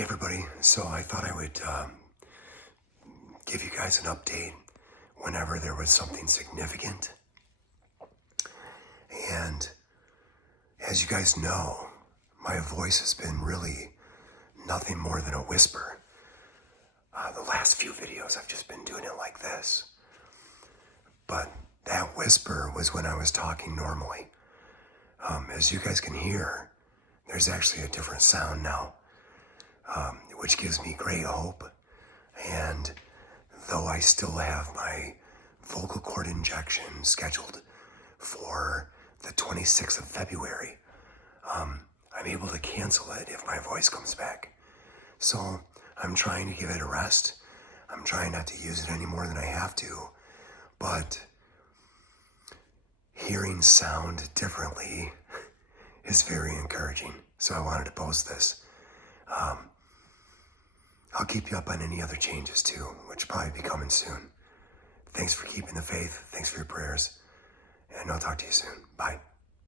Hey everybody, so I thought I would give you guys an update whenever there was something significant. And as you guys know, my voice has been really nothing more than a whisper. The last few videos I've just been doing it like this. But that whisper was when I was talking normally. As you guys can hear, there's actually a different sound now, which gives me great hope. And though I still have my vocal cord injection scheduled for the 26th of February, I'm able to cancel it if my voice comes back. So I'm trying to give it a rest. I'm trying not to use it any more than I have to, but hearing sound differently is very encouraging. So I wanted to post this. I'll keep you up on any other changes too, which will probably be coming soon. Thanks for keeping the faith. Thanks for your prayers. And I'll talk to you soon. Bye.